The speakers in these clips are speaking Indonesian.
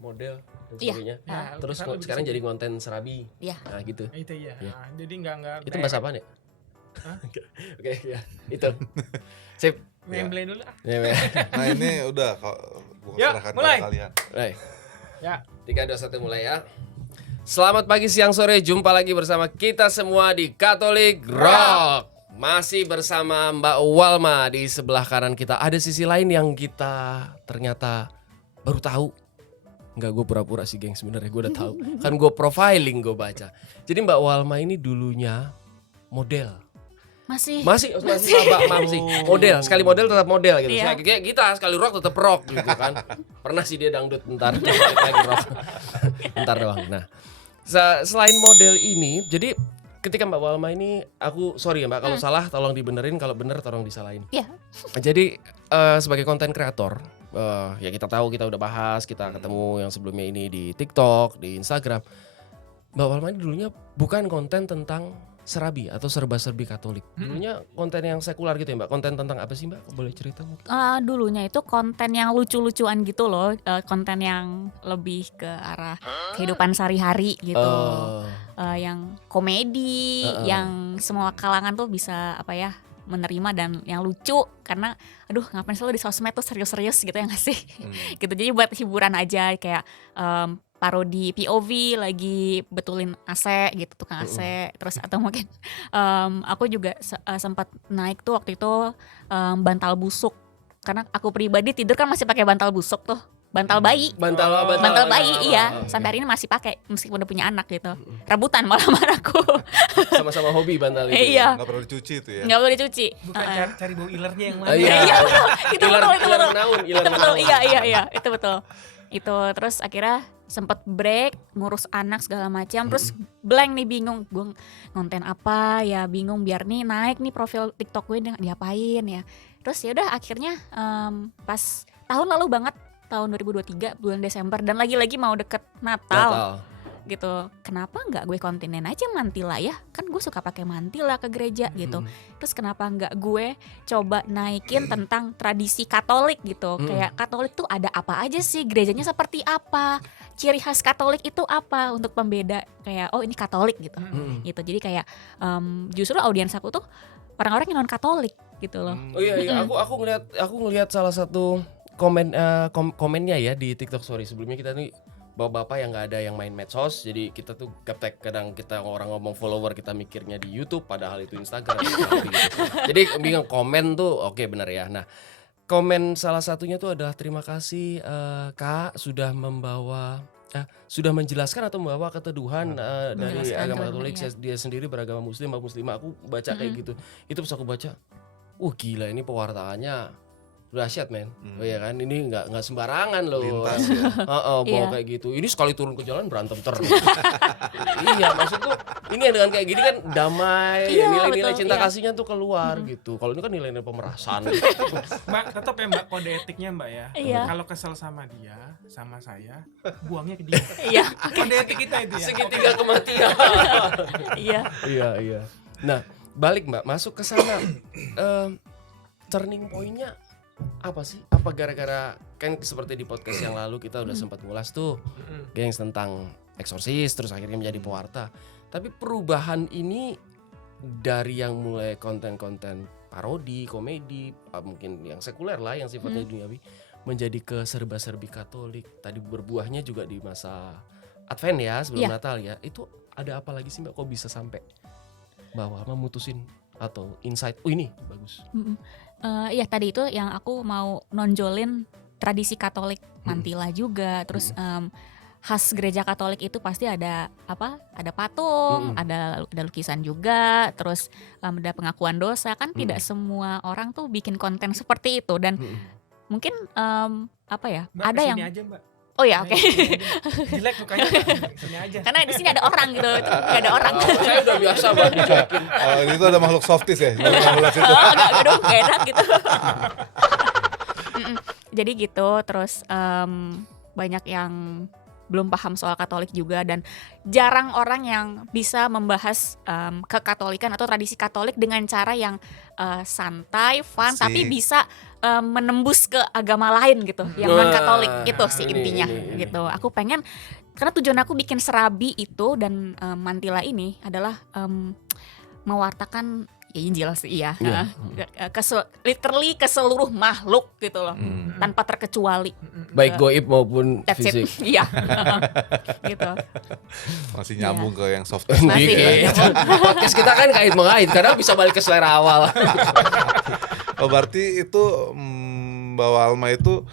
model dan Iya. sebagainya. Ya, Terus kan lebih sekarang ke jadi situ. konten serabi. Iya. Nah gitu. Itu ya. Iya. Jadi enggak Itu bahasa apaan ya? Hah? Oke, ya. Itu. Sip. Memble dulu ah. Ya, ya. Nah ini udah gua Yuk, serahkan mulai. pada kalian. Baik. Ya. 3, 2, 1 mulai ya. Selamat pagi, siang, sore. Jumpa lagi bersama kita semua di Catholic Rock. Masih bersama Mbak Walma di sebelah kanan kita. Ada sisi lain yang kita ternyata baru tahu. Enggak, gue pura-pura sih geng, sebenarnya gue udah tahu. Kan gue profiling, gue baca. Jadi Mbak Walma ini dulunya model. Masih Masih model, sekali model tetap model gitu. Iya. Kayak kita sekali rock tetap rock gitu kan. Pernah sih dia dangdut bentar lagi rock. Bentar doang. Nah, selain model ini, jadi ketika Mbak Walma ini, aku sorry ya Mbak kalau salah tolong dibenerin, kalau bener tolong disalahin. Iya. Jadi sebagai konten kreator, ya kita tahu, kita udah bahas, kita ketemu yang sebelumnya ini di TikTok, di Instagram. Mbak Walma ini dulunya bukan konten tentang serabi atau serba-serbi Katolik. Dulunya konten yang sekular gitu ya Mbak. Konten tentang apa sih Mbak? Boleh cerita mungkin? Dulunya itu konten yang lucu-lucuan gitu loh, konten yang lebih ke arah kehidupan sehari-hari gitu. Yang komedi, yang semua kalangan tuh bisa menerima dan yang lucu, karena aduh ngapain selalu di sosmed tuh serius-serius gitu ya nggak sih? Gitu, jadi buat hiburan aja, kayak parodi POV lagi betulin AC gitu, tukang AC. Terus atau mungkin aku juga sempat naik tuh waktu itu bantal busuk, karena aku pribadi tidur kan masih pakai bantal busuk tuh, bantal bayi. Bantal bayi, iya. Sampai hari ini masih pakai meskipun udah punya anak gitu. Rebutan malah sama aku. Sama-sama hobi bantal itu. Iya. Nggak perlu dicuci itu ya. Nggak boleh dicuci. Bukan cari bau ilernya yang mana. Iya. Iya, itu betul, itu betul. Iler Itu betul, menaun. iya, itu betul. Itu terus akhirnya sempet break, ngurus anak segala macam, terus blank nih, bingung gue konten apa ya, bingung biar nih naik nih profil TikTok gue diapain ya. Terus ya udah akhirnya pas tahun lalu banget, tahun 2023 bulan Desember, dan lagi-lagi mau deket Natal. Gitu, kenapa nggak gue kontenin aja mantila ya, kan gue suka pakai mantila ke gereja gitu. Terus kenapa nggak gue coba naikin tentang tradisi Katolik gitu, kayak Katolik tuh ada apa aja sih, gerejanya seperti apa, ciri khas Katolik itu apa, untuk pembeda kayak oh ini Katolik gitu. Gitu, jadi kayak justru audiens aku tuh orang-orang yang non Katolik gitu loh. Oh iya, aku ngelihat salah satu komennya ya di TikTok story sebelumnya. Kita nih bapak-bapak yang nggak ada yang main medsos, jadi kita tuh gaptek, kadang kita orang ngomong follower kita mikirnya di YouTube padahal itu Instagram gitu. Jadi bingung komen tuh, oke benar ya. Nah, komen salah satunya tuh adalah terima kasih Kak sudah sudah menjelaskan atau membawa keteduhan dari Menjelaskan agama Tuhan, Katolik. iya. Dia sendiri beragama Muslim, muslimah. Aku baca kayak gitu. Itu pas aku baca, gila ini pewartaannya dahsyat men. Oh iya kan, ini nggak sembarangan loh. Lintas ya. Bawa Iya. kayak gitu. Ini sekali turun ke jalan berantem terus. Iya, maksudku ini dengan kayak gini kan damai, Iya, nilai-nilai betul, cinta iya. kasihnya tuh keluar gitu. Kalau ini kan nilai-nilai pemerasan. Mbak, tetap ya Mbak, kode etiknya Mbak ya. Iya. Kalau kesel sama dia, sama saya, buangnya ke dia. Iya, Kode etik kita itu ya. Segitiga kematian. iya. Iya. Nah, balik Mbak, masuk ke sana. Turning point-nya apa sih? Apa gara-gara kan seperti di podcast yang lalu kita udah sempat ngulas tuh gengs tentang eksorsis, terus akhirnya menjadi pewarta. Tapi perubahan ini dari yang mulai konten-konten parodi, komedi, mungkin yang sekuler lah, yang sifatnya duniawi, menjadi ke serba-serbi Katolik. Tadi berbuahnya juga di masa Advent ya, sebelum Iya. Natal ya. Itu ada apa lagi sih Mbak, kok bisa sampai bahwa memutusin atau insight, ini bagus. Iya, tadi itu yang aku mau nonjolin tradisi Katolik, mantila juga. Terus khas gereja Katolik itu pasti ada ada patung, ada lukisan juga. Terus ada pengakuan dosa. Kan tidak semua orang tuh bikin konten seperti itu, dan mungkin Mbak, ada yang kesini aja Mbak. oh ya oke. Jelek mukanya, sini aja. Karena di sini ada orang gitu, itu nggak ada orang. Saya udah biasa Mbak dicuekin. Itu ada makhluk softies ya. Makhluk itu. Gak enak gitu. Jadi gitu, terus banyak yang belum paham soal Katolik juga, dan jarang orang yang bisa membahas kekatolikan atau tradisi Katolik dengan cara yang santai, fun, tapi bisa menembus ke agama lain gitu, yang non Katolik itu sih intinya gitu. Aku pengen, karena tujuan aku bikin Serabi itu dan Mantila ini adalah mewartakan ya Injil sih ya, literally ke seluruh makhluk gitu loh, tanpa terkecuali, baik goib maupun that's it. fisik. Iya, gitu. Masih nyambung ke yang soft. Masih. Podcast kita kan kait-mengait, karena bisa balik ke selera awal. Oh, berarti itu Mbak Walma itu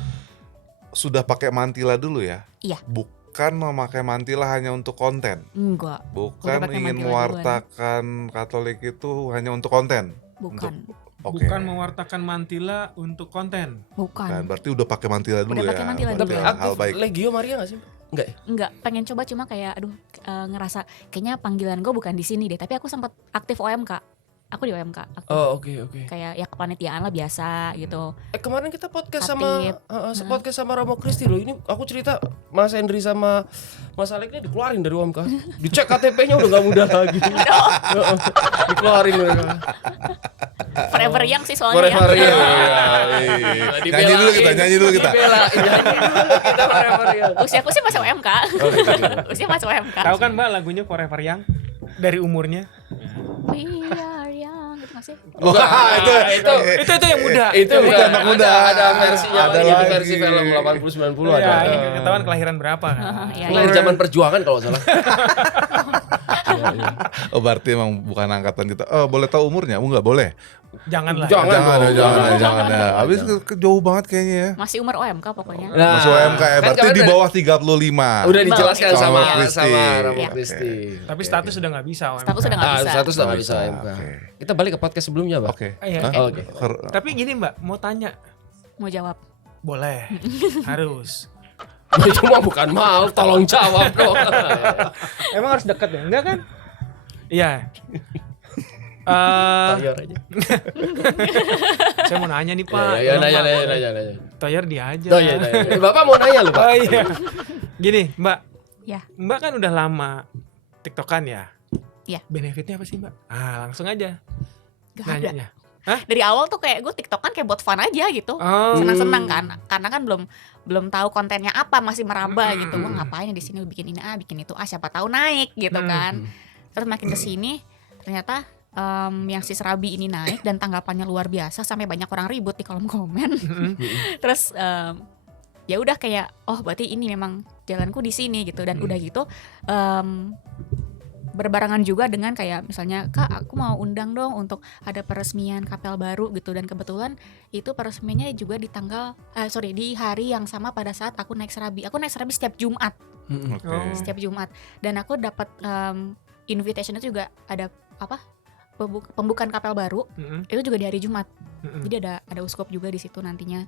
sudah pakai Mantila dulu ya? Iya. Bukan memakai Mantila hanya untuk konten. Enggak, Bukan Udah pakai ingin Mantila mewartakan Katolik itu hanya untuk konten. bukan, Oke. Bukan mewartakan Mantila untuk konten. bukan. Nah, berarti udah pakai Mantila dulu Udah ya. pakai Mantila Berarti dulu. hal Aktif baik. Legio Maria nggak sih? Enggak ya? Enggak, pengen coba, cuma kayak aduh ngerasa kayaknya panggilan gue bukan di sini deh. Tapi aku sempat aktif OMK. Aku di OMK. Aktif. Oh oke. Kayak ya kepanitiaan lah biasa gitu. Kemarin kita podcast Aktif. sama podcast sama Romo Kristi loh. Ini aku cerita Mas Hendri sama Mas Alek ini dikeluarin dari UMK. Dicek KTP-nya udah nggak muda lagi. Dikeluarin mereka. Forever Young sih soalnya Forever ya. Young. Nyanyi dulu kita, nyanyi dulu kita. Kita Forever Young. Usiaku sih masih OMK. Oh, gitu. Usia masih OMK. Tahu kan Mbak lagunya Forever Young? Dari umurnya. We are young gitu nggak sih? Wah, itu Itu yang muda. Itu Itu udah anak muda. Ada versinya Ada lagi, lagi. versi film 80 90 ada. Ya, ini ketahuan kelahiran berapa kan? Ya, Ini dari zaman perjuangan kalau nggak salah. Oh, berarti emang bukan angkatan kita. Oh, boleh tahu umurnya? Enggak boleh. Janganlah. Jangan. Jangan ya. Habis jauh banget kayaknya ya. Masih umur OMK pokoknya. Nah, Masuk UMK ya, kan berarti kemarin di bawah 35. udah dijelaskan Sama sama Kristi. Romo Iya. Kristi. Tapi status sudah nggak bisa. OMK. Status sudah nggak bisa. Status udah nggak bisa Oke. MK. Kita balik ke podcast sebelumnya, Pak. Oke. Iya. Hah? Oke. Tapi gini Mbak, mau tanya. Mau jawab. Boleh. Harus. Itu mah bukan mau, tolong jawab dong. Emang harus dekat ya? Enggak kan? Iya. Toyor aja. Saya mau nanya nih Pak. Ya, Tolong, nanya. Pak. Toyer dia aja. Oh iya. Bapak mau nanya lu, Pak. Oh iya. Gini Mbak. Ya. Mbak kan udah lama TikTokan ya? Iya. Benefitnya apa sih Mbak? Langsung aja. Gak ada. Nanyanya. Dari awal tuh kayak gue TikTokan kayak buat fun aja gitu. Oh. Senang-senang kan, karena kan belum tahu kontennya apa, masih meraba gitu. Gue ngapain ya di sini, bikin ini bikin itu siapa tahu naik gitu kan. Terus makin kesini ternyata yang si Serabi ini naik dan tanggapannya luar biasa sampai banyak orang ribut di kolom komen. Terus ya udah kayak berarti ini memang jalanku di sini gitu, dan udah gitu berbarengan juga dengan kayak misalnya Kak aku mau undang dong untuk ada peresmian kapel baru gitu, dan kebetulan itu peresmiannya juga di hari yang sama pada saat aku naik Serabi. Aku naik Serabi setiap Jumat, Oke. setiap Jumat, dan aku dapat invitation itu juga ada pembukaan kapel baru itu juga di hari Jumat. Jadi ada uskup juga di situ nantinya.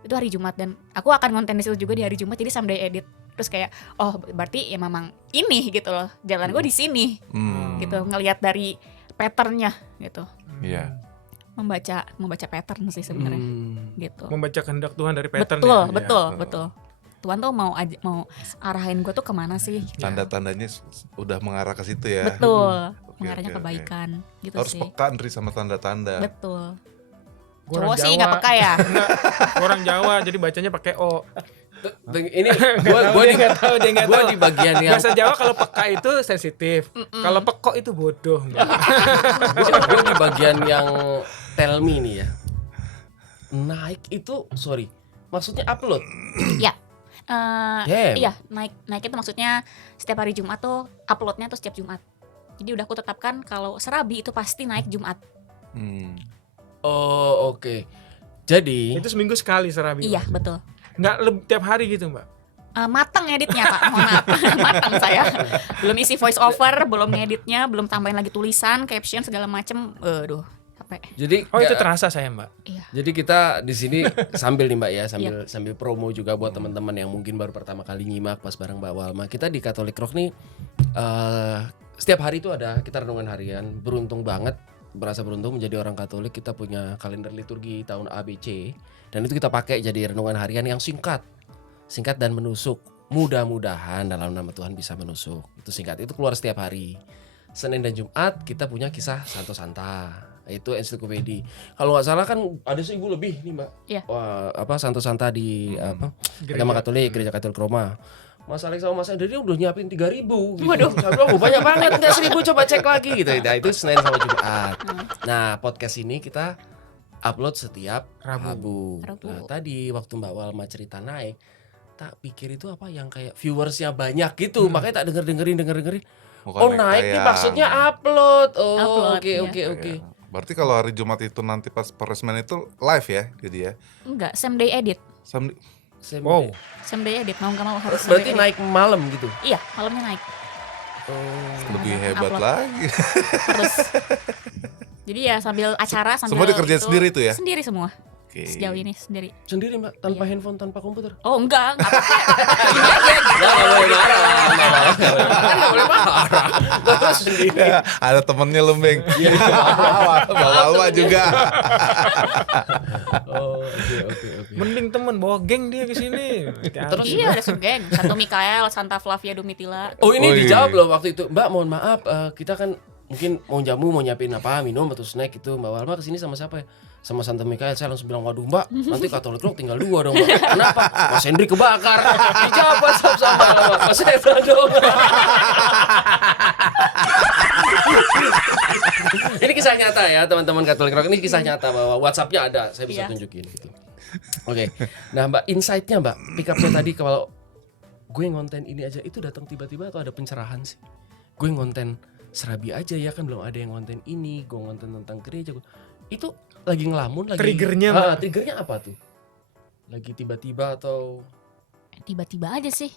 Itu hari Jumat, dan aku akan konten di situ juga di hari Jumat, jadi someday edit. Terus kayak berarti ya memang ini gitu loh, jalan gue di sini gitu, ngelihat dari patternnya gitu. Iya. Membaca pattern sih sebenarnya gitu. Membaca kehendak Tuhan dari pattern. Betul. Tuhan tuh mau arahin gue tuh kemana sih? Tanda-tandanya udah mengarah ke situ ya. Betul. Oke, Mengarahnya oke, kebaikan gitu Harus sih. peka Andri sama tanda-tanda. Betul. Gua Cowok orang sih Jawa. nggak peka ya. Orang Jawa jadi bacanya pakai O. Ini gua Dia nggak tahu, dia nggak gua tahu. di bagian yang Bahasa Jawa kalau peka itu sensitif. Kalau pekok itu bodoh. gua di bagian yang tell me nih ya. Naik itu maksudnya upload. Ya. Damn. Iya, naik itu maksudnya setiap hari Jumat tuh uploadnya tuh setiap Jumat. Jadi udah aku tetapkan kalau Serabi itu pasti naik Jumat. Oh, oke. Jadi Itu seminggu sekali Serabi. Iya, betul. Nggak tiap hari gitu Mbak. Matang editnya Kak, mohon maaf. Matang saya. Belum isi voice over, belum ngeditnya, belum tambahin lagi tulisan, caption segala macem. Aduh, capek. jadi Itu terasa saya Mbak. Iya. Jadi kita di sini sambil nih Mbak ya, sambil promo juga buat teman-teman yang mungkin baru pertama kali nyimak pas bareng Mbak Walma. Kita di Catholic Rock nih setiap hari itu ada kita renungan harian. Berasa beruntung menjadi orang Katolik. Kita punya kalender liturgi tahun ABC, dan itu kita pakai jadi renungan harian yang singkat dan menusuk. mudah-mudahan dalam nama Tuhan bisa menusuk. Itu singkat, itu keluar setiap hari. Senin dan Jumat kita punya kisah Santo Santa. Itu ensiklopedi. Kalau nggak salah kan ada 1.000 lebih nih Mbak. Iya. Wah, Santo Santa di agama Katolik, Gereja Katolik Roma. Mas Alex sama Mas Andri udah nyiapin 3.000 gitu. Waduh. Saya bilang, banyak banget, enggak 1.000, coba cek lagi gitu. Nah, itu Senin sama Jumat. Nah, podcast ini kita upload setiap Rabu. Rabu. Nah, tadi waktu Mbak Walma cerita naik, tak pikir itu apa yang kayak viewersnya banyak gitu. Makanya tak dengerin. Bukan Oh, naik nih tayang. maksudnya upload. Oh, Upload, oke. Iya. Berarti kalau hari Jumat itu nanti pas peresmian itu live ya, jadi ya. Enggak, same day edit. Wow. Same day edit, mau nggak mau harus same Berarti day edit. naik malam gitu. Iya, malamnya naik. Lebih hebat Upload. lagi. Terus jadi ya sambil acara sambil Semua dikerjain sendiri tuh ya? Sendiri semua. Oke. Sejauh ini sendiri. Sendiri Mbak, tanpa handphone, tanpa komputer. Oh enggak apa-apa. Ini aja gitu. Nggak boleh marah. Kan nggak boleh marah. Terus sendiri. Ada temennya lembeng. Bawa Alma juga. Oh, oke. Mending temen bawa geng dia ke sini. Terus Iya, ada segeng. Santo Mikael, Santa Flavia Domitila. Oh ini Oh, iya. dijawab loh waktu itu. Mbak mohon maaf, kita kan mungkin mau jamu, mau nyiapin apa, minum atau snack gitu. Mbak Walma kesini sama siapa ya? Sama Santo Mikael. Saya langsung bilang, waduh Mbak, nanti Katolik Rock tinggal 2 dong Mbak. Kenapa? Mas Hendri kebakar. Dijawab WhatsApp sama Mbak. Mas Hendri dong. Ini kisah nyata ya teman-teman Katolik Rock. Ini kisah nyata bahwa WhatsApp-nya ada. Saya bisa Iya. tunjukin gitu. Oke. Nah Mbak, insight-nya Mbak, pick up-nya tadi kalau gue ngonten ini aja itu datang tiba-tiba atau ada pencerahan sih? Gue ngonten Serabi aja ya kan belum ada yang ngonten ini, gue ngonten tentang gereja. Itu lagi ngelamun lagi. Triggernya, Mbak. Triggernya apa tuh? Lagi tiba-tiba atau Tiba-tiba aja sih.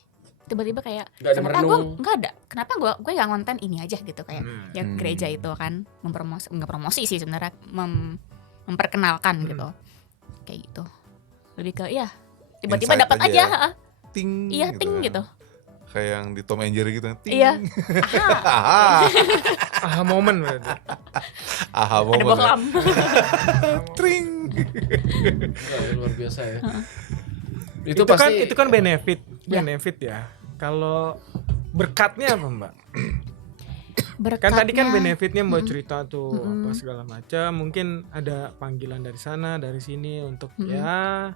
Tiba-tiba kayak Nggak ada kenapa gue merenung? nggak ada. Kenapa gue nggak ngonten ini aja gitu kayak ya gereja itu kan nggak promosi sih sebenarnya memperkenalkan gitu. Kayak gitu. Lebih ke ya tiba-tiba Insight dapat aja aja. ya. Ting. Iya, ting kan. gitu. Kayak yang di Tom and Jerry gitu. Ting. Iya. Aha. Aha momen berarti. Aha Ada momen. bohlam. Tring. luar biasa ya? Itu pasti kan benefit Ya. ya. Kalau berkatnya apa Mbak? Berkatnya. Kan tadi kan benefitnya Mbak cerita tuh Mm-mm. apa segala macam. Mungkin ada panggilan dari sana, dari sini untuk ya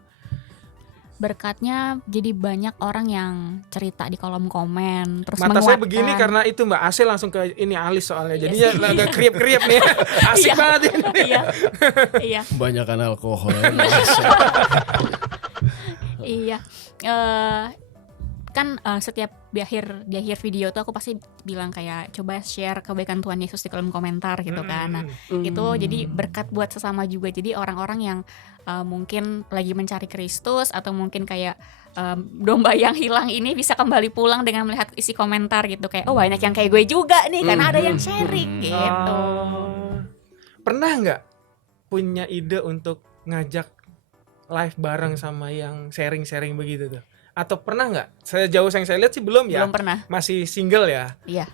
Berkatnya jadi banyak orang yang cerita di kolom komen terus mata saya menguatkan. begini karena itu Mbak Asel langsung ke ini alis soalnya. Iya Jadinya sih. agak kriep-kriep nih. Asik Iya. banget ini. Iya. Iya. banyakan alkohol ya. Iya. Kan setiap di akhir video tuh aku pasti bilang kayak coba share kebaikan Tuhan Yesus di kolom komentar gitu kan. Nah, itu jadi berkat buat sesama juga. Jadi orang-orang yang mungkin lagi mencari Kristus atau mungkin kayak domba yang hilang ini bisa kembali pulang dengan melihat isi komentar gitu kayak oh banyak yang kayak gue juga nih karena ada yang sharing gitu. Pernah nggak punya ide untuk ngajak live bareng sama yang sharing-sharing begitu tuh? Atau pernah nggak? Sejauh yang saya lihat sih belum ya. Belum pernah. Masih single ya. Iya.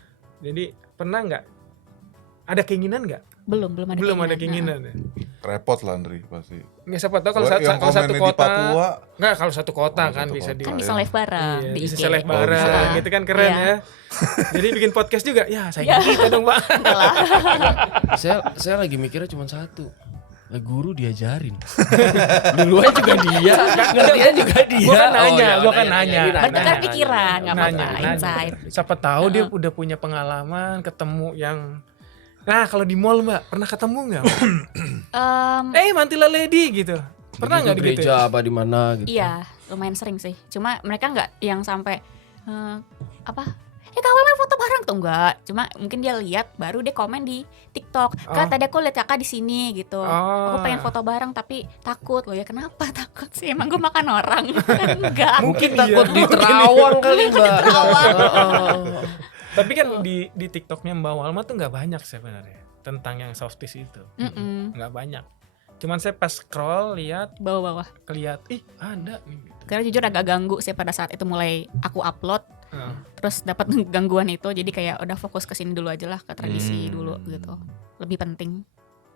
Jadi pernah nggak? Ada keinginan nggak? Belum ada keinginan. Ya. Repot lah Andri pasti. Nggak siapa tahu kalau Yang kalau satu komennya di kota. Papua. Nggak kalau satu kota Oh, kan satu bisa kota. di. Kan bisa live bareng Iya, di bisa IG. live Oh, bareng bisa. gitu kan keren Iya. ya. Jadi bikin podcast juga. Ya saya Iya. kita dong Pak. saya lagi mikirnya cuma satu. Lah, guru diajarin. Duluan juga dia, ngertian juga dia. Gua kan nanya, ya, gua kan ya, nanya. ini Bertukar Nanya. pikiran, nggak apa-apa, Nanya. insight. Siapa tahu dia udah punya pengalaman ketemu yang. Nah kalau di mall Mbak pernah ketemu nggak? Mantila Lady gitu. Pernah nggak Di gitu? gereja apa di mana gitu. Iya, lumayan sering sih. Cuma mereka nggak yang sampai KW main foto bareng tuh enggak. Cuma mungkin dia lihat baru dia komen di TikTok. Kak, tadi aku lihat kakak di sini gitu. Aku pengen foto bareng tapi takut. Loh ya kenapa takut sih? Emang gue makan orang? Enggak. Mungkin Iya. takut di terawang kali Mbak. Tapi kan di TikToknya Mbak Walma tuh nggak banyak sebenarnya tentang yang softies itu. Nggak banyak. Cuman saya pas scroll lihat Bawah-bawah. kelihat ada nih. Gitu. Karena jujur agak ganggu sih pada saat itu mulai aku upload. Terus dapat gangguan itu jadi kayak udah fokus ke sini dulu aja lah ke tradisi dulu gitu. Lebih penting.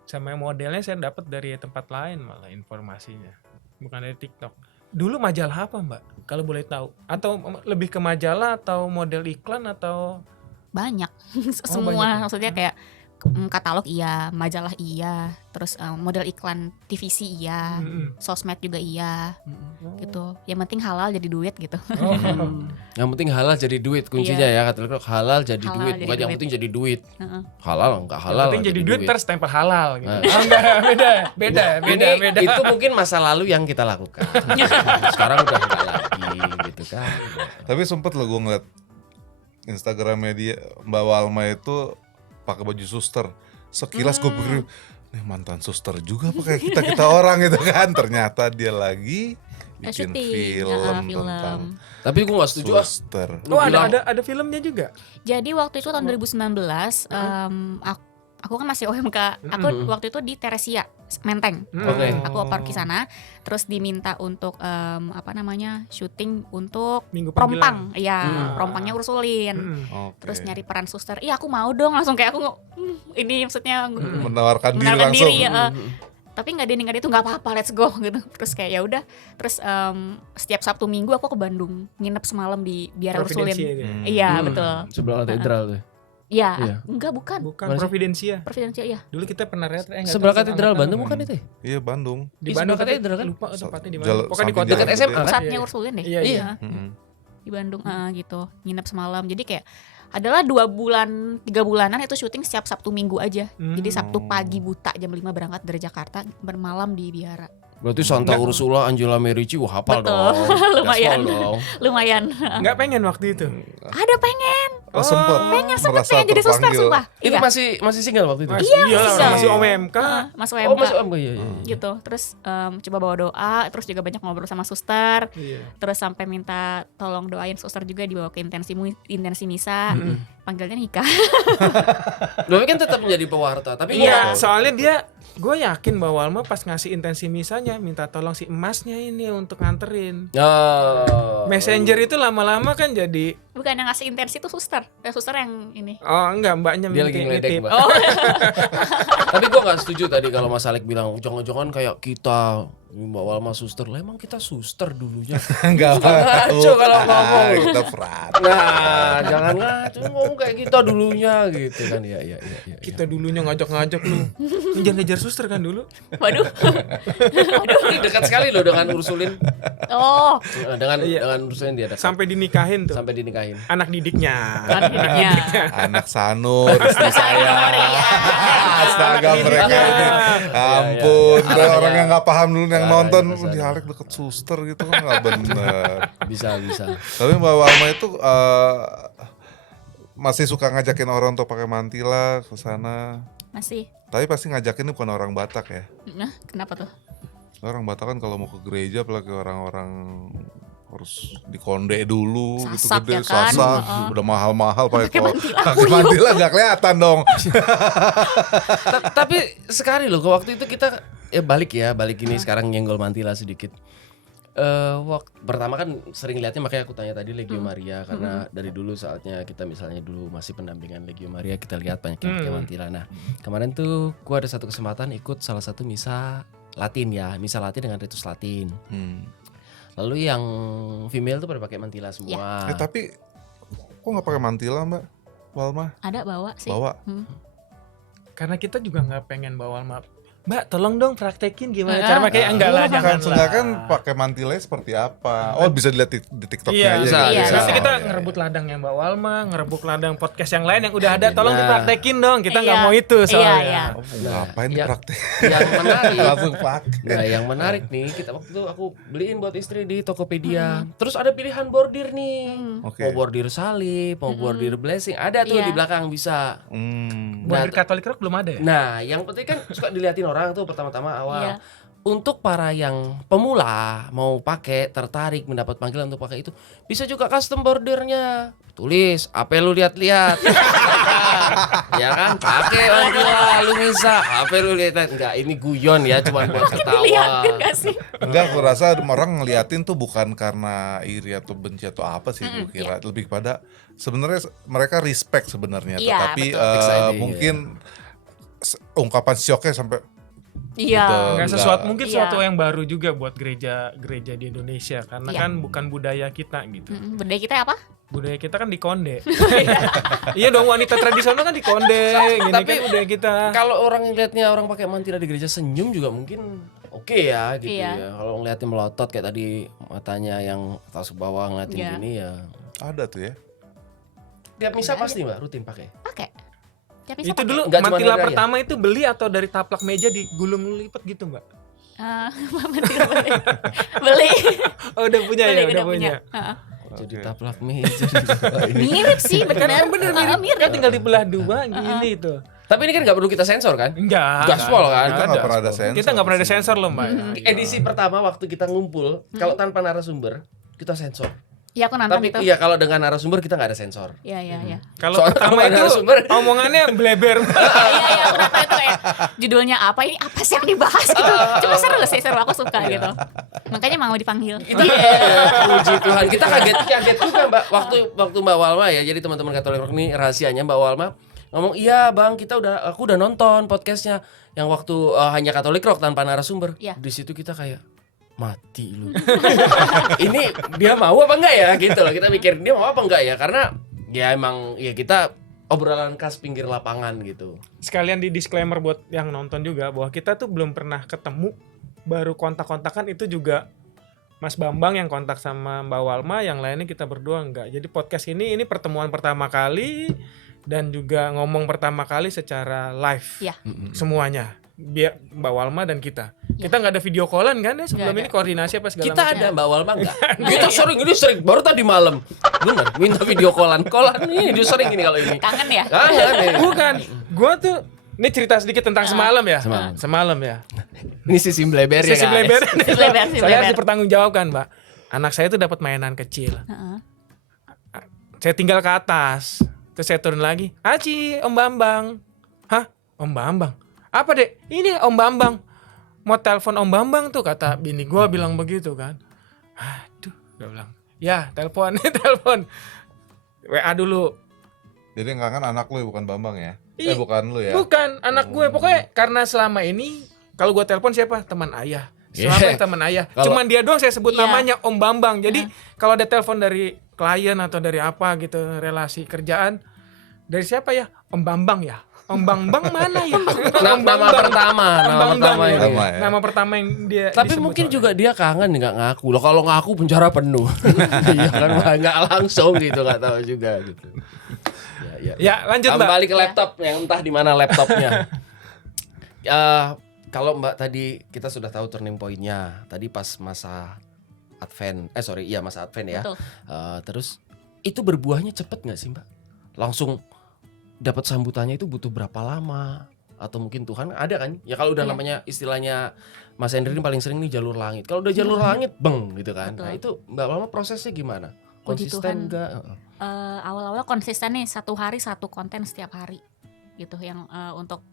Sama yang modelnya saya dapat dari tempat lain malah informasinya. Bukan dari TikTok. dulu majalah apa Mbak? Kalau boleh tahu? Atau lebih ke majalah atau model iklan atau Banyak. Semua banyak ya? maksudnya kayak katalog iya, majalah iya, terus model iklan TVC iya, sosmed juga iya, gitu. Yang penting halal jadi duit gitu. Oh. Yang penting halal jadi duit kuncinya ya, kata lu, halal jadi Halal duit, jadi bukan yang duit. penting jadi duit. Heeh. Halal enggak Yang halal penting jadi duit terstempel halal gitu. Nah. Oh, enggak, beda. Ini itu mungkin masa lalu yang kita lakukan. Sekarang udah enggak lagi gitu kan. Tapi sempet lo gue ngeliat Instagramnya dia, Mbak Walma itu pakai baju suster. Sekilas gue pikir, nih mantan suster juga apa kayak kita orang gitu kan. Ternyata dia lagi bikin Syuting, film film. tentang Tapi gue nggak setuju ah. suster. Lu Oh, bilang- ada filmnya juga. Jadi waktu itu tahun 2019 aku kan masih OMK. Aku waktu itu di Teresia Menteng. Oke. Aku oper ke sana, terus diminta untuk syuting untuk Minggu Prompang. Panggilan. Iya, Hmm. Prompangnya Ursulin. Oke. Terus nyari peran suster. Iya, aku mau dong, langsung kayak aku ini maksudnya Menawarkan diri menawarkan langsung. diri, tapi nggak itu nggak apa-apa, let's go gitu. Terus kayak ya udah, terus setiap Sabtu Minggu aku ke Bandung nginep semalam di Biara Ursulin. Providensia itu. Iya, Hmm, betul. Sebelah katedral tuh. Iya, Iya. enggak bukan. Bukan Mana sih? Providensia. Providensia ya. Dulu kita pernah lihat Sebelah katedral Bandung bukan itu? Ya? Iya Bandung. di Di Bandung sebelah katedral kan? Lupa tempatnya di Jalan- mana. Pokoknya di samping kota Dekat jalan SMA gede. kan? Pusatnya Ursulin deh. Iya, iya. Iya. Mm-mm. Di Bandung gitu. Nginep semalam. Jadi kayak adalah 2 bulan 3 bulanan itu syuting setiap Sabtu Minggu aja. Jadi Sabtu pagi buta jam 5 berangkat dari Jakarta, bermalam di Biara. Berarti Santa Ursula, Angela Merici, wah hafal Betul. dong. Lumayan. Gaspol dong. Lumayan. Nggak pengen waktu itu. Ada pengen Oh, sempet sempet merasa pengen jadi suster terpanggil. sumpah. Itu Iya. masih single waktu itu? Iya, masih orang bisa. masih OMK. Mas Oh, WMK. masuk MK, iya. Gitu. Terus coba bawa doa, terus juga banyak ngobrol sama suster. Iya. Terus sampai minta tolong doain suster juga dibawa ke intensi misa. Panggilnya nikah. Loh, kan tetap menjadi pewarta, tapi Iya, soalnya dia, gue yakin bahwa Alma pas ngasih intensi misanya minta tolong si emasnya ini untuk nganterin. Oh. Messenger itu lama-lama kan jadi, Bukan yang ngasih intensi itu suster. Suster yang ini. oh enggak, mbaknya Dia lagi ngeledek, nitip. Mbak. Oh, Tapi gua nggak setuju tadi kalau Mas Alek bilang jangan-jangan kayak kita Mbak Walma suster. Lah emang kita suster dulunya. Enggak Ngaco kalau ngomong. Kita perat. Nah, jangan ngaco ngomong kayak kita dulunya gitu kan. Iya. Kita dulunya ngajak-ngajak lu. Ngejar-ngejar suster kan dulu. waduh. Ini dekat sekali loh dengan Ursulin. Oh, Dengan Ursulin dia dekat. Sampai dinikahin tuh. Sampai dinikahin. Anak didiknya. kan hidupnya. Anak Sanur, istri saya. Astaga mereka ini. Ampun, udah orang yang nggak paham dulu yang nonton, di Alek deket suster gitu kan nggak bener. Bisa. Tapi Mbak Walma itu masih suka ngajakin orang untuk pakai mantila ke sana. Masih. Tapi pasti ngajakin bukan orang Batak ya. Nah, kenapa tuh? Orang Batak kan kalau mau ke gereja apalagi orang-orang harus dikonde dulu gitu Sasap gede, ya kan? sasak, Heeh. udah mahal-mahal pakai mantila pakai mantila nggak kelihatan dong. Tapi sekali loh waktu itu kita balik ini sekarang nyenggol mantila sedikit. Waktu pertama kan sering lihatnya, makanya aku tanya tadi Legio Maria karena dari dulu saatnya kita misalnya dulu masih pendampingan Legio Maria kita lihat banyak yang pakai mantila. Nah kemarin tuh gua ada satu kesempatan ikut salah satu misa Latin misa Latin dengan ritus Latin. Lalu yang female tuh pada pakai mantila semua. Tapi kok nggak pakai mantila Mbak Walma? Ada bawa sih. Bawa. Karena kita juga nggak pengen bawa Alma. Mbak, tolong dong praktekin gimana cara pakai. Enggak lah, Kan jangan seenggak lah. kan pakai mantilanya seperti apa? Oh bisa dilihat di TikToknya Iya, aja. bisa, gitu. bisa. Nanti kita Oh, iya, ngerebut iya. ladangnya Mbak Walma, ngerebut ladang podcast yang lain yang udah ada. Tolong Nah. dipraktekin dong. Kita nggak Iya. mau itu Iya, soalnya. iya. Oh, ngapain Iya. dipraktek? Yang menarik. Langsung pakai. Nah yang menarik nih, kita waktu itu aku beliin buat istri di Tokopedia. Terus ada pilihan bordir nih. Oke. Mau bordir salib, mau bordir blessing, ada tuh Iya. di belakang bisa. Bordir Nah, Katolik Rock belum ada ya? Nah, yang penting kan suka diliatin orang tuh pertama-tama awal. Iya. Untuk para yang pemula mau pakai, tertarik mendapat panggilan untuk pakai itu, bisa juga custom bordernya. Tulis, apa lu lihat-lihat. Ya kan? Pakai mantila lu bisa. Apa lu lihat? Enggak, ini guyon ya, cuma buat ketawa. Lihatin gak sih? Enggak, aku rasa orang ngeliatin tuh bukan karena iri atau benci atau apa sih, gue kira lebih pada sebenarnya mereka respect sebenarnya, Iya, tetapi betul. Exciting, mungkin ungkapan syoknya sampai Iya. Gitu. Nggak sesuatu, mungkin Iya. sesuatu yang baru juga buat gereja di Indonesia karena Iya. kan bukan budaya kita gitu. Budaya kita apa? Budaya kita kan dikonde. Iya dong, wanita tradisional kan dikonde. Gini Tapi- kan budaya kita. Kalau orang lihatnya orang pakai mantra di gereja senyum juga mungkin oke ya gitu Iya. ya. Kalau ngeliatin melotot kayak tadi matanya yang atas ke bawah ngeliatin Iya. gini ya. Ada tuh ya. Tiap misa pasti Mbak rutin pakai. Pakai. Tiap misa Itu pakai. dulu Nggak cuma mantila hari raya. pertama itu beli atau dari taplak meja digulung lipat gitu, Mbak? Mama tidak boleh. Beli. Oh, udah punya ya, Beli, udah punya. Heeh. Jadi Oke. taplak meja. Ini. Mirip sih, benar. Bener Heeh, mirip. Kan tinggal dibelah dua gini tuh. Tapi ini kan nggak perlu kita sensor kan? Enggak. Gaspol kan? Kita nggak pernah ada sensor. Kita nggak pernah ada sensor loh, Mbak. Edisi pertama waktu kita ngumpul, kalau tanpa narasumber kita sensor. Ya aku nonton Tapi itu. iya kalau dengan narasumber kita nggak ada sensor. Iya, iya, iya. Kalau Soalnya pertama kalau ada itu narasumber. omongannya bleber. Iya, iya, pertama itu kayak judulnya apa ini? Apa sih yang dibahas gitu. Cuma seru sih, seru aku suka gitu. Makanya mau dipanggil. Itu puji Tuhan. Kita kaget juga Mbak waktu Mbak Walma ya. Jadi teman-teman Katolik Rock ini rahasianya Mbak Walma ngomong, "Iya, Bang, aku udah nonton podcastnya yang waktu hanya Katolik Rock tanpa narasumber." Iya. Di situ kita kayak mati lu. Ini dia mau apa enggak ya gitu loh. Kita mikir dia mau apa enggak ya, karena ya emang ya kita obrolan khas pinggir lapangan gitu. Sekalian di disclaimer buat yang nonton juga bahwa kita tuh belum pernah ketemu, baru kontak-kontakan itu juga Mas Bambang yang kontak sama Mbak Walma, yang lainnya kita berdua enggak. Jadi podcast ini pertemuan pertama kali dan juga ngomong pertama kali secara live. Iya. Semuanya. Biar Mbak Walma dan kita. Ya. Kita nggak ada video callan kan ya sebelum Nggak ini koordinasi apa segala Kita macam. ada Mbak Walma enggak? Kita ini sering baru tadi malam. Bener, minta video callan ini dia sering ini kalau ini. Kangen ya? Kangen nih. Bukan. Gua tuh ini cerita sedikit tentang semalam ya. Semalam. Semalam ya. Ini sisi bleber ya Sisi guys. bleber. Bleber, si Saya harus bleber. dipertanggungjawabkan, Mbak. Anak saya tuh dapat mainan kecil. Heeh. Saya tinggal ke atas. Terus saya turun lagi. Aci, Om Bambang. Hah? Om Bambang? Apa, Dek? Ini Om Bambang. Mau telepon Om Bambang tuh, kata bini gua bilang begitu kan. Aduh, dia bilang. Ya, telepon, telepon. WA dulu. Jadi yang kangen anak lu bukan Bambang ya? Ih, Bukan lu ya? Bukan, anak gue. Pokoknya karena selama ini kalau gue telepon siapa? Teman ayah. Selama Yeah. ini teman ayah. Kalau- Cuman dia doang saya sebut Iya. namanya Om Bambang. Jadi kalau ada telepon dari klien atau dari apa gitu relasi kerjaan, dari siapa ya? Om Bambang ya. Om Bambang mana ya? Nama pertama, Om nama Bambang pertama ya. ini. Nama ya. Nama pertama yang dia Tapi disebut mungkin soalnya. juga dia kangen nggak ngaku loh. Kalau ngaku penjara penuh. Iya kan nggak langsung gitu, nggak tahu juga gitu. Ya. Ya, lanjut Mbak. Kembali ke laptop yang entah di mana laptopnya. Kalau Mbak tadi kita sudah tahu turning point-nya. Tadi pas masa Advent. Masa Advent ya. Betul. Terus itu berbuahnya cepet nggak sih Mbak? Langsung dapat sambutannya itu butuh berapa lama? Atau mungkin Tuhan ada kan? Ya kalau udah Iya. namanya istilahnya Mas Henry ini paling sering nih jalur langit. Kalau udah jalur langit, beng gitu kan. Betul. Nah itu Mbak Mama prosesnya gimana? Puji Konsisten Tuhan. enggak? Awal-awal konsisten nih, 1 hari 1 konten setiap hari gitu yang untuk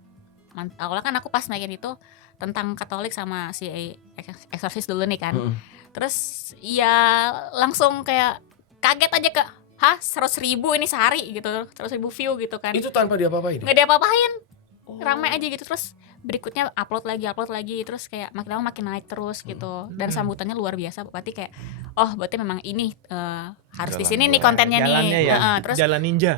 awalnya kan aku pas naikin itu tentang Katolik sama si eksorsis dulu nih kan. Terus ya langsung kayak kaget aja ke 100.000 ini sehari gitu, 100.000 view gitu kan. Itu tanpa diapa-apain? Nggak diapa-apain, Oh. ramai aja gitu. Terus berikutnya upload lagi, terus kayak makin lama makin naik terus gitu. Dan sambutannya luar biasa. Berarti kayak berarti memang ini harus di sini nih kontennya Jalannya nih. ya. Terus Jalan ninja.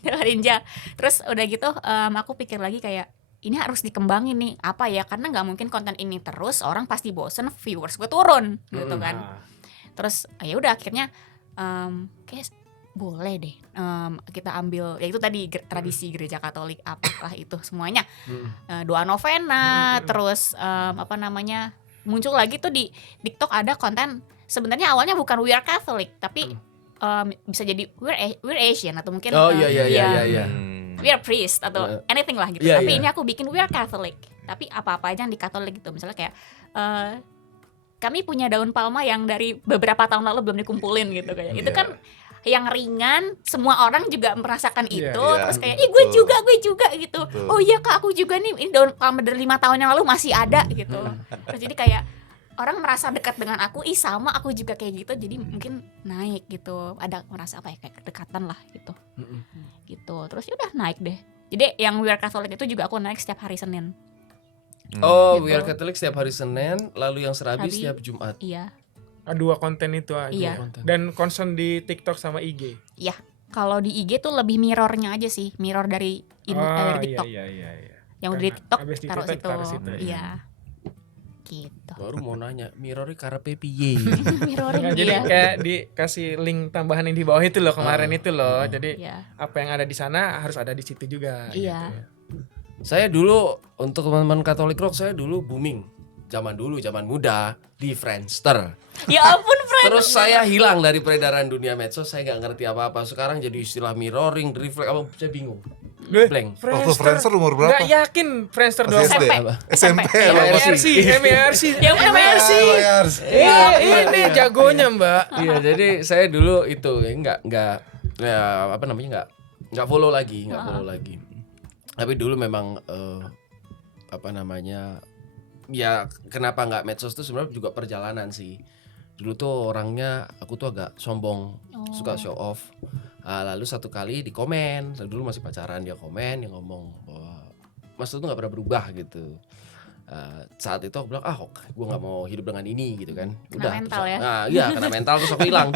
Jalan ninja. Terus udah gitu aku pikir lagi kayak ini harus dikembangin nih apa ya, karena nggak mungkin konten ini terus orang pasti bosen, viewers gue turun gitu kan. Nah, Terus ya udah akhirnya kayak boleh deh kita ambil ya itu tadi tradisi gereja Katolik apakah itu semuanya. Doa novena, terus muncul lagi tuh di TikTok ada konten sebenarnya awalnya bukan We Are Catholic tapi bisa jadi we're Asian atau mungkin Oh iya. We are priest atau anything lah gitu. Iya, Tapi iya. ini aku bikin we are Catholic. Tapi apa-apa aja yang di Katolik gitu. Misalnya kayak kami punya daun palma yang dari beberapa tahun lalu belum dikumpulin gitu kayak. Itu Iya. kan yang ringan, semua orang juga merasakan Iya, itu. iya. Terus kayak, gue Betul. juga gitu. Betul. Oh iya kak, aku juga nih. Ini daun palma dari 5 tahun yang lalu masih ada gitu. Terus jadi kayak orang merasa dekat dengan aku, sama aku juga kayak gitu. Jadi mungkin naik gitu. Ada merasa kayak kedekatan lah gitu. Gitu. Terus ya udah naik deh. Jadi yang We Are Catholic itu juga aku naik setiap hari Senin. Oh, Gitu. We Are Catholic setiap hari Senin, lalu yang Serabi Serabi. setiap Jumat. Iya. Dua konten itu aja. Iya. Dan concern di TikTok sama IG. Iya. Kalau di IG tuh lebih mirrornya aja sih, mirror dari dari TikTok. Iya. Yang Karena di TikTok abis di taruh TikTok situ. taruh situ, Iya. Gitu. Baru mau nanya, mirrornya karepe piye? Mirroring Nah, jadi dia. kayak dikasih link tambahan yang di bawah itu loh kemarin itu loh. Jadi Iya. apa yang ada di sana harus ada di situ juga. Iya. gitu. Saya dulu untuk teman-teman Katolik Rock, saya dulu booming. Zaman muda di Friendster. Ya ampun, Fred. Terus saya hilang dari peredaran dunia medsos, saya nggak ngerti apa-apa. Sekarang jadi istilah mirroring, reflect, apa saya bingung. Blank. Waktu Friendster umur berapa? Gak yakin Friendster doang. Masih SD? SMP. SMP. apa sih? MRC. Yang MRC. Ini jagonya Mbak. Iya, jadi saya dulu itu nggak ya, apa namanya nggak follow lagi. Tapi dulu memang apa namanya, ya kenapa nggak medsos tuh sebenarnya juga perjalanan sih. Dulu tuh orangnya aku tuh agak sombong, suka show off. Lalu satu kali di komen, dulu masih pacaran, dia komen, dia ngomong bahwa Mas tuh nggak pernah berubah gitu. Saat itu aku bilang gue nggak mau hidup dengan ini gitu kan. Kena mental terus, ya? Nah iya kena mental, terus aku hilang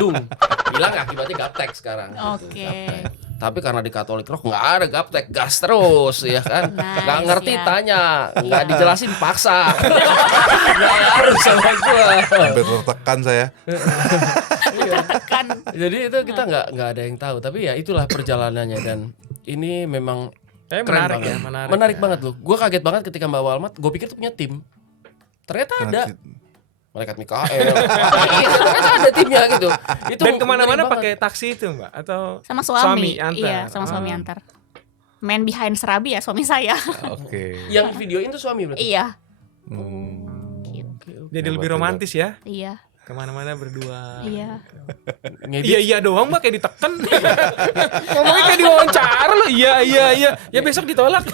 akibatnya gaptek sekarang. Oke. Gaptek. Tapi karena di Katolik Rock nggak ada gaptek, gas terus ya kan. Nggak Nice, ngerti ya. tanya, nggak dijelasin paksa. Nggak harus sama gua. Sampai tertekan saya. Kan. Jadi itu kita nggak ada yang tahu. Tapi ya itulah perjalanannya, dan ini memang Menarik banget. ya, menarik. Menarik banget loh. Gue kaget banget ketika Mbak Walmat, gue pikir tuh punya tim. Ternyata ada. Malaikat Mikael. Ternyata ada timnya gitu. Itu Dan kemana-mana menarik pakai banget. taksi itu Mbak atau Sama suami. antar? Iya, sama suami antar. Man behind Serabi ya suami saya. Oke. Yang videoin tuh suami berarti. Iya. Oke. Jadi lebih romantis ya, Iya. kemana-mana berdua. Iya. Ngedit, Iya doang Mbak, kayak ditekan. Ngomongnya kayak diwawancara loh. Iya. Ya besok ditolak.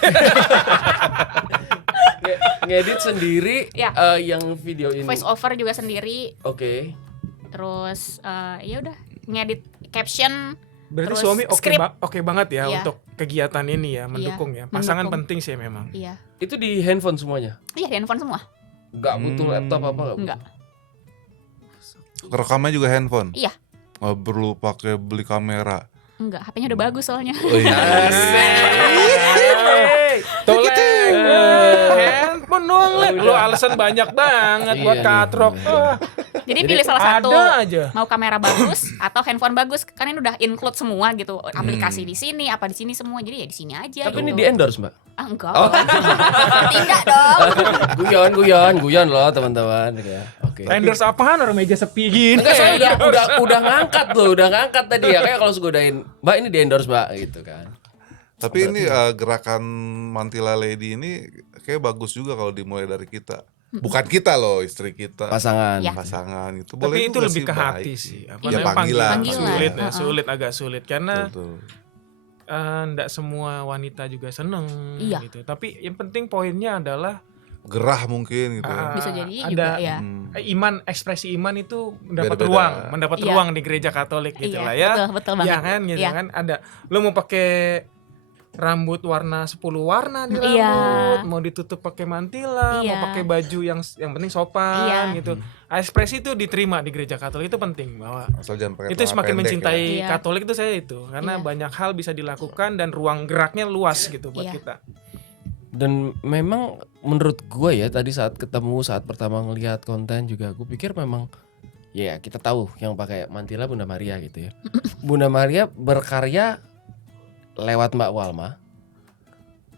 ngedit sendiri Ya. yang video ini. Voice over juga sendiri. Oke. Terus ya udah ngedit caption. Berarti Terus suami skrip. oke banget ya Iya. untuk kegiatan ini ya, mendukung ya. Pasangan mendukung. penting sih memang. Iya. Itu di handphone semuanya. Iya, di handphone semua. Nggak butuh laptop apa nggak butuh? Enggak. Rekamnya juga handphone. Iya. Nggak perlu pakai beli kamera. Enggak, HP-nya udah bagus soalnya. Oh iya. Toleng. Handphone doang Le. Lu alasan banyak banget buat Iya, katrok. iya. Jadi pilih salah satu. Ada aja. Mau kamera bagus atau handphone bagus, kan ini udah include semua gitu. Aplikasi di sini, apa di sini semua. Jadi ya di sini aja. Tapi ini gitu. di endorse Mbak. Enggak. Tidak dong. Guyon loh teman-teman. Ya. Oke. Endorse apaan, orang meja sepi gini. Enggak, saya udah ngangkat loh, udah ngangkat tadi ya. Kayak kalau segodain, Mbak ini di endorse Mbak gitu kan. Tapi ini gerakan Mantila Lady ini kayak bagus juga kalau dimulai dari kita. Bukan kita loh, istri kita. Pasangan. Ya. Pasangan itu Tapi boleh itu juga lebih sih, ke baik hati sih. sih. Apa Ya, namanya, panggilan. Sulit ya, Panggilan. agak sulit karena Betul. nggak semua wanita juga seneng Iya. gitu. Tapi yang penting poinnya adalah Gerah mungkin gitu. Bisa jadi ada juga ya. iman, ekspresi iman itu mendapat Beda-beda. mendapat Iya. ruang di gereja Katolik gitu Iya, lah ya. betul banget. Ya kan gitu Iya. kan ada lo mau pakai rambut warna 10 warna di rambut, Iya. mau ditutup pakai mantila, Iya. mau pakai baju yang penting sopan Iya. gitu. Ekspresi itu diterima di gereja Katolik itu penting bahwa Asal jangan pakai itu celana semakin pendek mencintai ya. Iya. Katolik itu saya itu karena Iya. banyak hal bisa dilakukan dan ruang geraknya luas gitu buat Iya. kita. Dan memang menurut gue ya tadi saat pertama ngelihat konten juga gue pikir memang ya kita tahu yang pakai mantila Bunda Maria gitu ya. Bunda Maria berkarya lewat Mbak Walma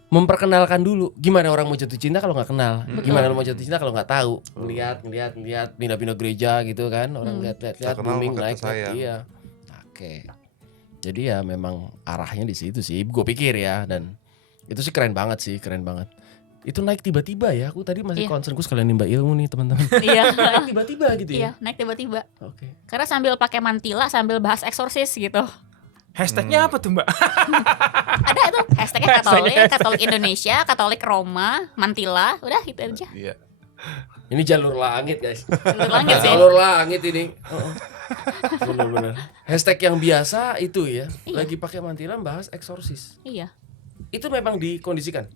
memperkenalkan dulu gimana orang mau jatuh cinta kalau nggak kenal, gimana lo mau jatuh cinta kalau nggak tahu, ngeliat pindah-pindah gereja gitu kan, orang lihat Tak kenal booming maka naik tersayang. iya. Oke. Jadi ya memang arahnya di situ sih, gue pikir ya, dan itu sih keren banget. Itu naik tiba-tiba ya, aku tadi masih Iya. concern, gue sekalian nimba ilmu nih teman-teman. Iya. Naik tiba-tiba gitu ya. Iya, naik tiba-tiba. Oke. Karena sambil pakai mantila, sambil bahas eksorsis gitu. Hashtagnya apa tuh Mbak? Ada itu hashtagnya Katolik Indonesia, Katolik Roma, mantila, udah gitu aja. Iya. Ini jalur langit guys. Jalur langit sih. Jalur langit ini. Bener-bener. Hashtag yang biasa itu ya. Iya. Lagi pakai mantila bahas eksorsis. Iya. Itu memang dikondisikan.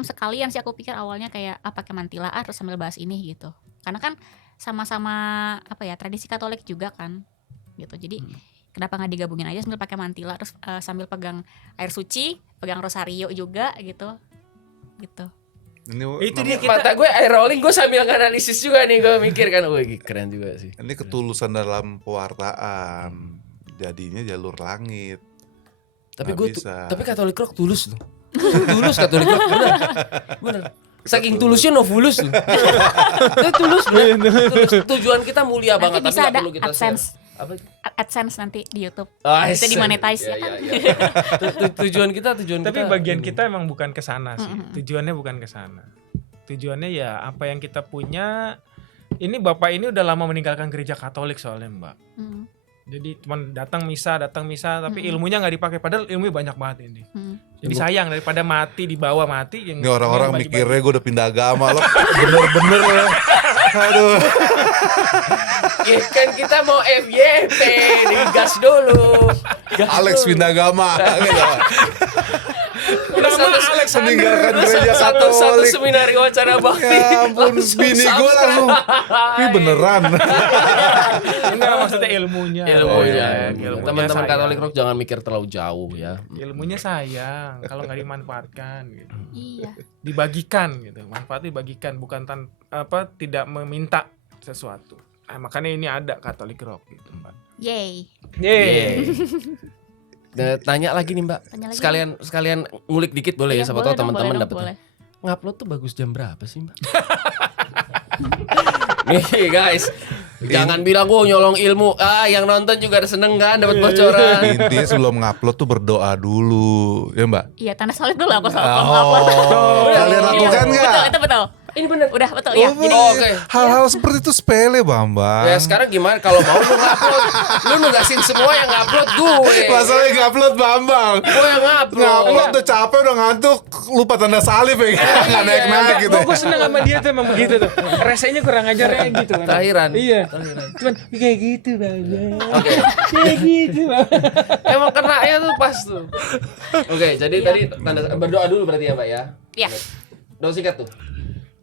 sekalian sih aku pikir awalnya kayak pakai mantila terus sambil bahas ini gitu. Karena kan sama-sama apa ya tradisi Katolik juga kan gitu. Jadi kenapa nggak digabungin aja sambil pakai mantila terus sambil pegang air suci, pegang rosario juga gitu. Itu dia Mata gue eye rolling, gue sambil analisis juga nih, gue mikir kan, wah keren juga sih. Ini ketulusan dalam pewartaan. Jadinya jalur langit. Tapi Nggak gue bisa. tapi Katolik Rock tulus loh. Tulus Katolik Rock, bener. Saking tulusnya Novulus loh. Itu tulus bener. Tulus. Tujuan kita mulia Nanti banget, tapi bisa nggak ada perlu kita AdSense. share. Apa? AdSense nanti di YouTube. Ah, Bisa dimonetize ya kan? Tujuan kita Tapi kita bagian ini. kita emang bukan ke sana sih. Tujuannya bukan ke sana. Tujuannya ya apa yang kita punya. Ini Bapak ini udah lama meninggalkan gereja Katolik soalnya, Mbak. Mm, Jadi cuman datang misa, tapi ilmunya nggak dipakai. Padahal ilmunya banyak banget ini. mm. Jadi sayang daripada dibawa mati. Yang Ini orang-orang yang bagi-bagi. mikirnya gue udah pindah agama loh. Bener-bener ya. Aduh. Ya, kan kita mau FYP, digas dulu. Gas Alex dulu. pindah agama. Gitu. Nama Alex Meninggalkan gereja satu Katolik. seminari wacana bakti. Ya ampun, bini gue langsung. Ini beneran. Enggak, maksudnya ilmunya. Ilmunya. Ilmunya Teman-teman sayang. Katolik Rock jangan mikir terlalu jauh ya. Ilmunya sayang kalau nggak dimanfaatkan gitu. Iya. Dibagikan gitu. Manfaatnya dibagikan, bukan tidak meminta sesuatu. Makanya ini ada Katolik Rock gitu, Mbak. Yay. Yeay. Tanya lagi nih Mbak. Tanya lagi. Sekalian ngulik dikit boleh ya, Iya, siapa boleh tahu dong, teman-teman boleh dong, dapat. boleh. Ngupload tuh bagus jam berapa sih Mbak? Nih guys, jangan bilang gue nyolong ilmu. Yang nonton juga seneng kan dapat bocoran. Intinya sebelum ngupload tuh berdoa dulu. Ya Mbak? Iya, tanda salib dulu aku selalu Oh, upload. kalian lakukan Betul, nggak? itu betul. Ini bener. Udah betul ya. Jadi Oh, oke. Hal-hal seperti itu sepele, Bambang. Ya sekarang gimana kalau mau lu ngupload? Lu nugasin semua yang ngupload gue. Masalahnya ngupload Bambang. Gue yang Ngupload ngupload. udah capek, udah ngantuk, lupa tanda salib ya. Nggak naik-naik gitu. Gue seneng sama dia tuh emang begitu tuh. Resenya kurang ajar ya gitu kan. Takhiran. Iya. Takhiran. Cuman kayak gitu Bang. Oke. Kayak gitu Bang. Emang kenanya tuh pas tuh. Oke, jadi Iya. tadi tanda berdoa dulu berarti ya Mbak ya. Iya. Doa singkat tuh.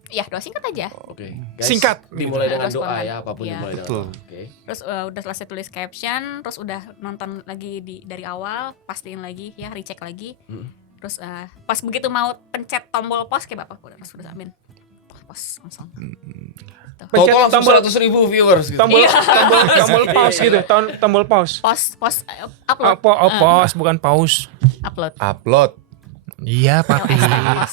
Ya, doa singkat aja. Oke. Singkat. Dimulai dengan Doa doa spontan. ya, apapun Iya. dimulai dengan Betul. doa. Oke. Terus udah selesai tulis caption, terus udah nonton lagi dari awal, pastiin lagi ya, recheck lagi. Terus pas begitu mau pencet tombol pause kayak Bapak udah amin. Pause langsung. Total langsung tombol 100.000 viewers gitu. tombol pause gitu. Tombol pause. Pause upload. Pause bukan pause. Upload. Upload. Iya, Pak. Nah,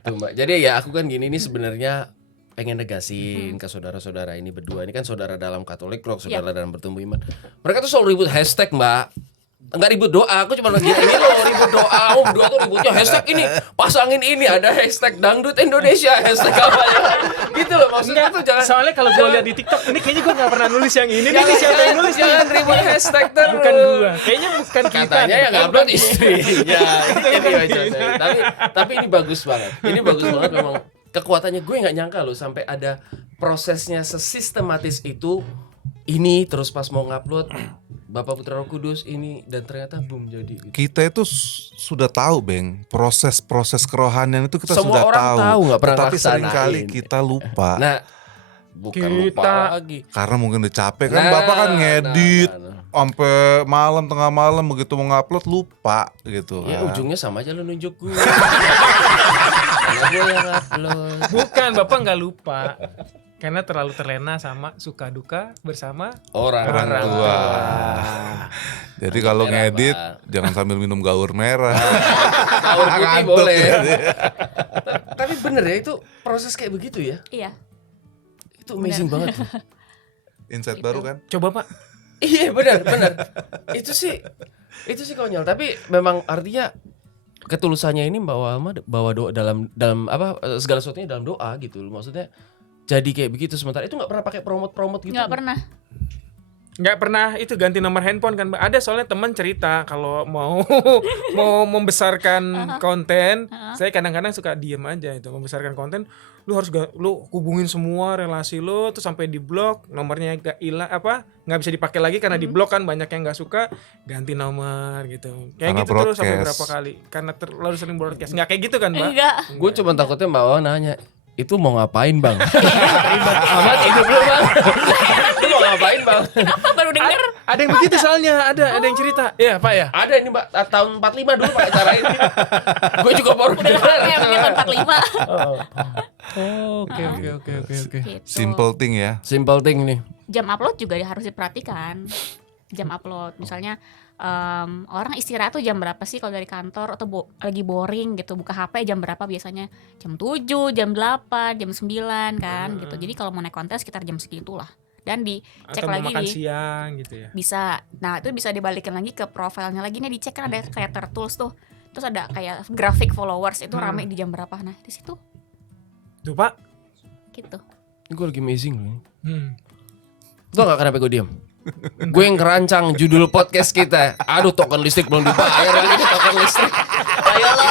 Tuh Mbak. Jadi ya aku kan gini nih sebenarnya pengen negasin ke saudara-saudara ini berdua. Ini kan saudara dalam Katolik Rock, saudara dalam bertumbuh iman. Mereka tuh selalu ribut hashtag, Mbak. Enggak ribut doa, aku cuma lagi ini loh ribut doa. Oh, berdua tuh ributnya hashtag ini, pasangin ini, ada hashtag dangdut Indonesia, hashtag apa ya. Gitu loh maksudnya tuh jangan. Soalnya kalau gue lihat di TikTok ini kayaknya gue nggak pernah nulis yang ini. Ini siapa yang nulis? Jangan ribut hashtag terus. Bukan gua. Kayaknya bukan kita. Katanya nih. yang upload istrinya. Tapi ini bagus banget. Ini bagus banget memang. Kekuatannya gue nggak nyangka loh sampai ada prosesnya sesistematis itu. Ini terus pas mau ngupload Bapak Putra Roh Kudus ini dan ternyata boom jadi gitu. Kita itu sudah tahu, Beng, proses-proses kerohanian itu kita Semua sudah orang tahu, nggak pernah Tetapi laksanain. seringkali kita lupa. Nah, bukan lupa lagi. Karena mungkin udah capek kan, Bapak kan ngedit sampai malam, tengah malam, begitu mau ngupload lupa gitu. Ya kan. ujungnya sama aja lu nunjuk gue. Karena gue yang upload. Bukan, Bapak nggak lupa. Karena terlalu terlena sama suka duka bersama Orang tua. Jadi kalau merah, ngedit Bang. jangan sambil minum gaur merah. Gaun putih Ngantuk boleh. ya. Tapi bener ya itu proses kayak begitu ya. iya. Itu amazing banget. Insight baru kan? coba Pak. Iya benar. Itu sih konyol. Tapi memang artinya ketulusannya ini bawa doa dalam apa segala sesuatunya dalam doa gitu. Maksudnya jadi kayak begitu sementara itu nggak pernah pakai promote gitu. Nggak pernah. Nggak pernah itu ganti nomor handphone kan, Mbak. Ada soalnya teman cerita kalau mau mau membesarkan konten, saya kadang-kadang suka diem aja itu. Membesarkan konten, lu harus lu hubungin semua relasi lu tuh sampai di blok, nomornya nggak bisa dipakai lagi karena di blok kan, banyak yang nggak suka, ganti nomor gitu. Karena Kayak gitu terus sampai broadcast. berapa kali karena terlalu sering broadcast. Nggak kayak gitu kan, Mbak? Enggak. Gue cuma takutnya Mbak Wawan nanya, itu mau ngapain bang? Ribet amat hidup lu bang. Itu mau ngapain bang? Kenapa baru denger? Ada yang begitu soalnya, ada yang cerita. Iya, Pak ya. Ada ini Mbak, tahun 45 dulu Pak acara ini. Gue juga baru Udah dengar. HP mungkin tahun 45. Oke. Gitu. Simple thing ya. Simple thing nih. Jam upload juga harus diperhatikan. Jam upload misalnya orang istirahat tuh jam berapa sih kalau dari kantor atau lagi boring gitu, buka HP jam berapa biasanya? Jam 7, jam 8, jam 9 kan gitu. Jadi kalau mau naik konten sekitar jam segitulah. Dan dicek Atau mau lagi makan siang gitu ya. bisa. Nah, itu bisa dibalikin lagi ke profilnya lagi nih, dicek kan ada creator tools tuh. Terus ada kayak grafik followers itu rame di jam berapa. Nah, di situ Tuh, Pak. gitu. Ini gue lagi amazing loh. Hmm. Tau gak kenapa gue diem? Gue yang ngerancang judul podcast kita. Aduh, token listrik belum dibayar lagi token listrik. Ayo lo,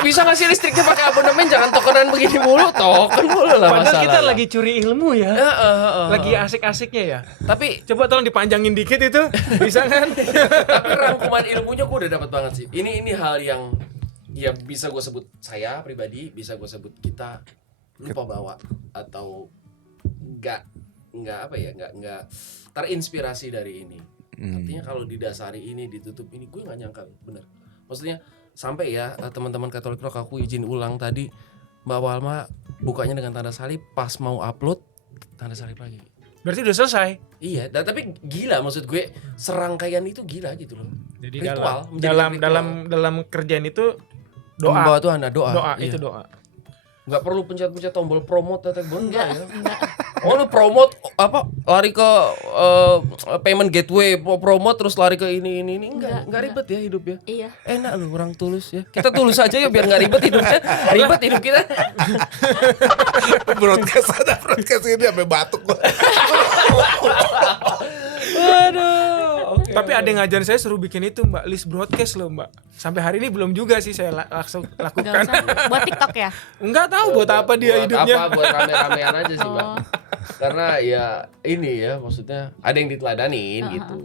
bisa gak sih listriknya pakai abonemen? Jangan tokenan begini mulu, token mulu lah Padahal masalah. kita lagi curi ilmu ya. Lagi Lagi asik-asiknya ya. tapi Coba tolong dipanjangin dikit itu. Bisa kan? tapi rangkuman ilmunya gue udah dapat banget sih. Ini hal yang ya bisa gue sebut saya pribadi, bisa gue sebut kita lupa bawa atau nggak terinspirasi dari ini. Artinya kalau didasari ini, ditutup ini, gue nggak nyangka bener. Maksudnya sampai ya teman-teman Katolik Rock, aku izin ulang tadi, Mbak Walma bukanya dengan tanda salib, pas mau upload tanda salib lagi. Berarti udah selesai. Iya, tapi gila maksud gue, serangkaian itu gila gitu loh. Jadi Ritual, menjadi dalam kerjaan itu Membawa doa. Tuhan ada doa. Itu Iya. doa. Nggak perlu pencet-pencet tombol promote atau enggak ya. Enggak. Oh lu promote apa lari ke payment gateway, promote terus lari ke ini enggak ribet ya hidup ya. Iya. Enak lu orang tulus ya. Kita tulus aja ya biar nggak ribet hidupnya. Ribet hidup kita. broadcast ini sampai batuk gua. Waduh. Oke. Tapi ada yang ngajarin saya suruh bikin itu, Mbak, list broadcast loh, Mbak. Sampai hari ini belum juga sih saya langsung Enggak lakukan. usah. Buat TikTok ya? Enggak tahu buat apa dia Buat hidupnya. Apa buat rame-ramean aja sih, Mbak. Oh. Karena ya ini ya maksudnya ada yang diteladanin gitu.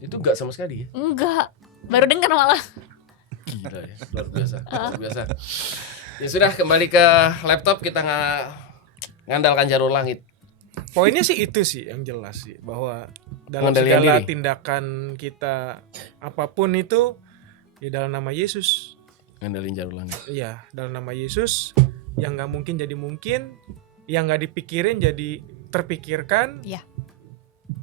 Itu enggak sama sekali ya. Enggak. Baru denger malah. Gila ya, luar biasa. Ya sudah, kembali ke laptop, kita ngandalkan jalur langit. Poinnya sih itu sih yang jelas sih, bahwa dalam Mengendalikan segala diri. tindakan kita apapun itu ya dalam nama Yesus. Ngandalin jalur langit. Iya, dalam nama Yesus, yang nggak mungkin jadi mungkin, yang nggak dipikirin jadi terpikirkan, Iya.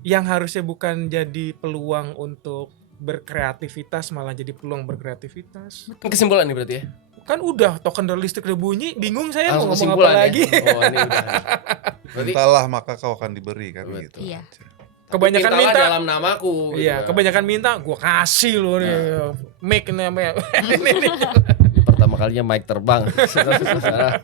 yang harusnya bukan jadi peluang untuk berkreativitas malah jadi peluang berkreativitas. Kesimpulan nih berarti ya. Kan udah token dari listrik udah bunyi, bingung saya mau Langsung ngomong apa kesimpulan lagi. ya. Oh, ini udah. Berarti Mintalah maka kau akan diberi kan Betul. gitu. Iya. Kebanyakan mintalah minta, dalam namaku. iya, gitu. kebanyakan minta, gua kasih loh nih, make ini apa ya? Ini. Pertama kalinya mic terbang. Saudara-saudara.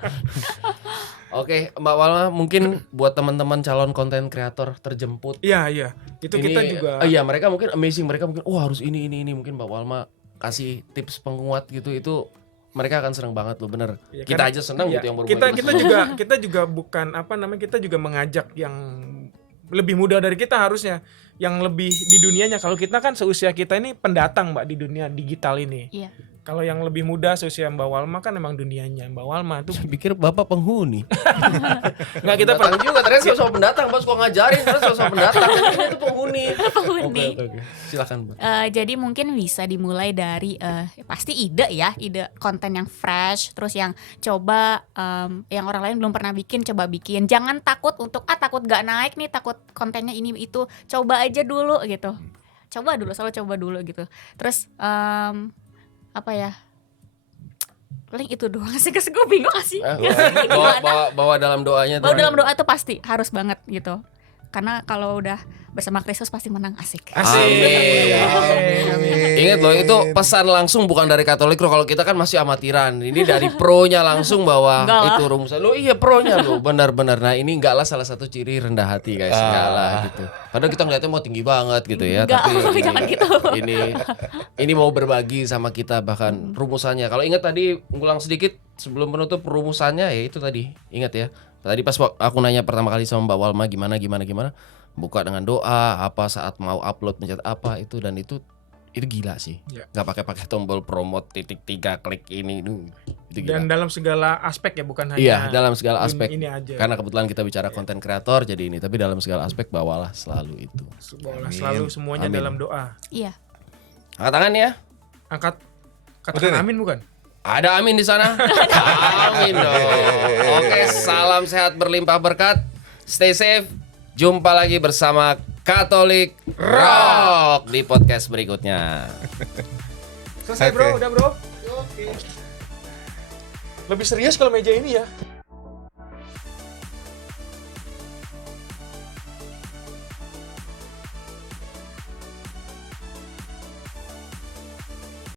Oke, Mbak Walma, mungkin buat teman-teman calon konten kreator terjemput. Iya, iya. Itu kita juga. Iya, mereka mungkin amazing, mereka mungkin harus ini mungkin Mbak Walma kasih tips penguat gitu, itu mereka akan seneng banget loh, bener. Iya, Kita karena- aja seneng iya, gitu yang baru kita juga bukan apa namanya, kita juga mengajak yang lebih muda dari kita harusnya, yang lebih di dunianya. Kalau kita kan seusia kita ini pendatang, Mbak, di dunia digital ini. Iya. Kalau yang lebih muda seusia Mbak Walma kan emang dunianya. Mbak Walma tuh Saya pikir Bapak penghuni. nggak kita Pendatang juga, ternyata sosok pendatang, Bos, kok ngajarin terus sosok pendatang. Ini itu penghuni. Penghuni. Oke. Silakan, Mbak. Jadi mungkin bisa dimulai dari pasti ide konten yang fresh, terus yang coba yang orang lain belum pernah bikin, coba bikin. Jangan takut untuk takut gak naik nih, takut kontennya ini itu, coba aja dulu gitu. Selalu coba dulu gitu. Terus apa ya? Paling itu doang sih, gue bingung gak sih? Bawa dalam doanya tuh. Bawa dalam doa tuh pasti harus banget gitu. karena kalau udah bersama Kristus pasti menang, asik. Asik. Amin. Ingat loh, itu pesan langsung bukan dari Katolik Roh. Kalau kita kan masih amatiran. Ini dari pronya langsung bahwa Enggak lah. itu rumusan. Lo iya pronya lo, benar-benar. Nah ini enggak lah salah satu ciri rendah hati guys, enggak lah gitu. Padahal kita ngeliatnya mau tinggi banget gitu ya. Enggak, Tapi jangan gitu. ini mau berbagi sama kita bahkan rumusannya. Kalau ingat tadi ngulang sedikit sebelum penutup, rumusannya ya itu tadi. Ingat ya. Tadi pas aku nanya pertama kali sama Mbak Walma gimana, buka dengan doa, apa saat mau upload mencet apa itu, dan itu gila sih. Ya. Nggak pakai tombol promote *3 klik ini itu gila. Dan dalam segala aspek ya, bukan hanya Iya, dalam segala aspek. ini aja. Karena kebetulan kita bicara konten kreator jadi ini, tapi dalam segala aspek bawalah selalu itu. Bawalah Amin. selalu semuanya Amin. dalam doa. Iya. Angkat tangan ya. Angkat Udah katakan nih? amin bukan? Ada amin di sana. Amin dong. Oke, salam sehat berlimpah berkat. Stay safe. Jumpa lagi bersama Katolik Rock di podcast berikutnya. Selesai Oke. bro, udah bro. Oke. Lebih serius kalau meja ini ya.